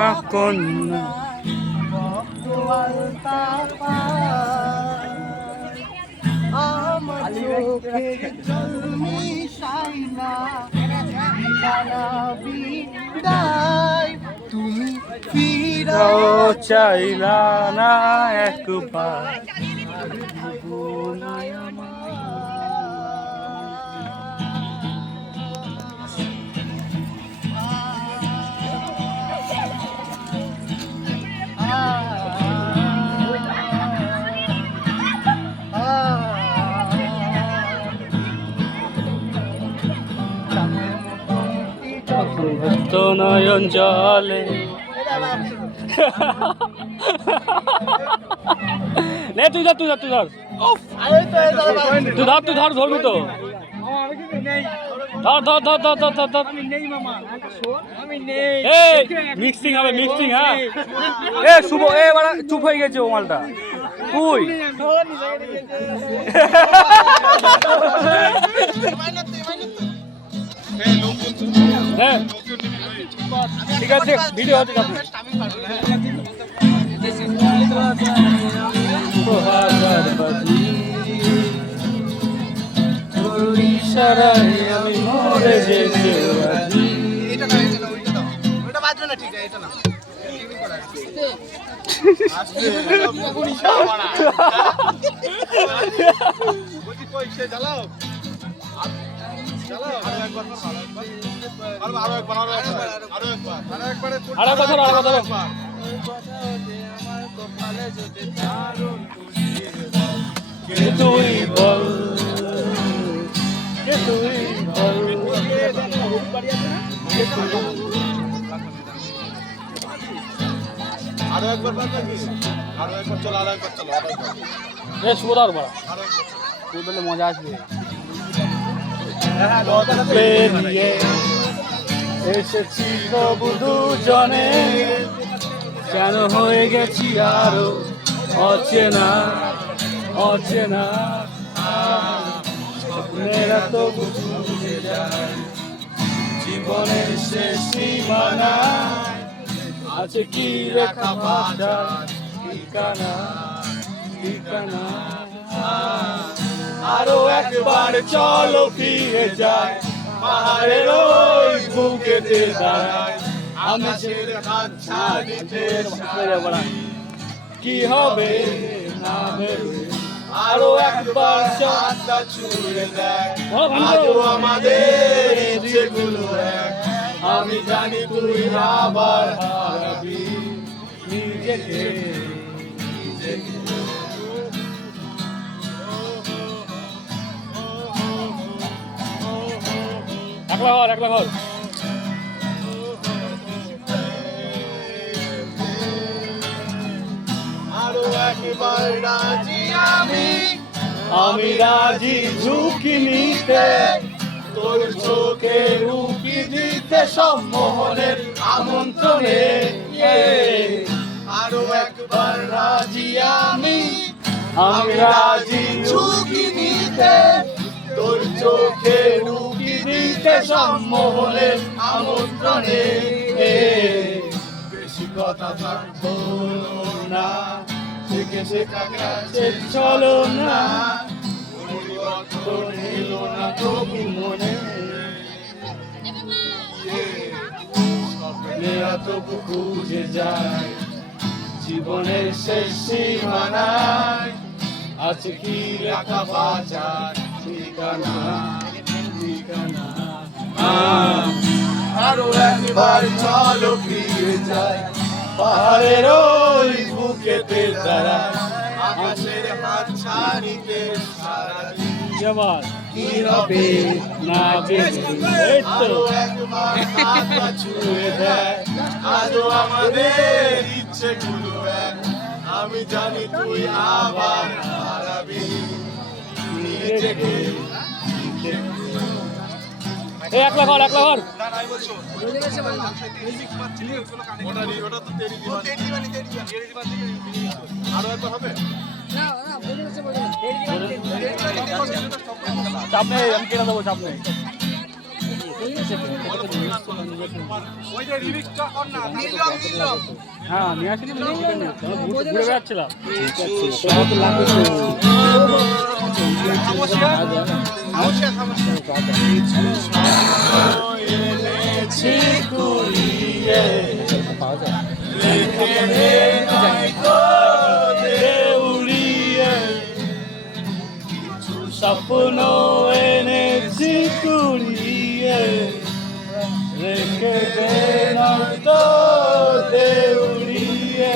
বাঁকা কন্যা আমার চোখের জল মিশাই না বিদায় তুমি ফিরাও চাইলা না একবার জীবনায় ভক্ত নয়ন জলে নে তুই ধর ধরবি তো ধর মিক্সিং হবে হ্যাঁ এ শুভ এ বাড়া চুপ হয়ে গেছে ও মালটা তুই হ্যাঁ ঠিক আছে ভিডিও হচ্ছে আমি মরে যেতে রাজি তুই বল আরো একবার নাকি আরো একবার চলো শুভদার বড়া তুই বলে মজা আসবে এসেছি তবু দুজনে কেন হয়ে গেছি আরো অচেনা মেরা তবু বুঝে যায় জীবনের শেষ সীমানা আছে কি রেখা ভাষা ঠিকানা আরো একবার চলো ফিরে যায় পাহাড়ের ওই বুকেতে দাঁড়ায় আমি ছেড়ে হাত ছাড়িতে কি হবে না ভেবে আরো একবার চাঁদটা ছুঁয়ে দেয় আজও আমাদের ইচ্ছেগুলো এক আমি জানি তুই আবার হারাবি নিজেকে একলা ঘর আরো একবার রাজি আমি রাজি ঝুঁকি নিতে তোর চোখে রুকি দিতে সম্মোহনের আমন্ত্রণে আরো একবার রাজি আমি রাজি ঝুঁকি নিতে তোর চোখে রুকি দিতে সম্মোহনের আমন্ত্রণে বেশি কথা থাকবো না থেকে শেখা গেছে চলো না নিল না তবু মনে মেয়েরা তবু খুঁজে যায় জীবনের শেষ সীমানায় আছে কি লেখা বাঁচার ঠিকানা আরো একবার চলো ফিরে যায় পাহাড়ের ওই বুকেতে দাঁড়ায় আকাশের হাত ছাড়িতে সারাদিন জবান কি হবে না এই তো আরো একবার হাতটা ছুঁয়ে দেয় আজও আমাদের ইচ্ছেগুলো এক আমি জানি তুই আবার হারাবি নিজেকে এই একলা ঘর ওটা তো তেরি দিবানি আরো একবার হবে চাপ নেই আমি কেনা দেবো চাপ নেই ওই যে রিমিক্সটা কর না নীল রং হ্যাঁ নিয়ে আসিনি ঘুরে বেড়াচ্ছিলাম। খামোশিয়া খামোশিয়া স্বপ্ন এনেছি কুড়িয়ে রেখে দে নয়তো দেউড়িয়ে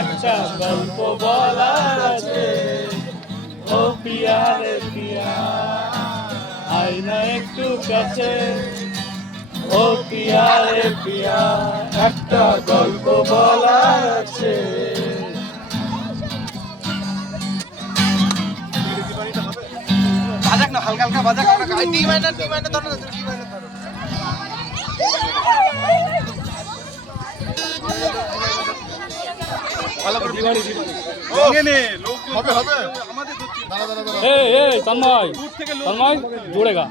একটা গল্প বলার আছে ও পিয়া রে পিয়া আয়না একটু কাছে ও পিয়া রে পিয়া একটা গল্প বলার আছে। বাজাক না হালকা হালকা বাজাক না টি মাইনার ধরো না টি মাইনার ধরো ভালো করে দিবানি ওকে নে লোক হবে আমাদের এই তন্ময় তন্ময় জোড়েগা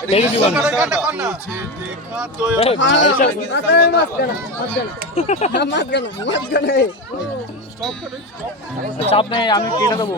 तेरी दीवानी চাপ নেই আমি কেটে দেবো।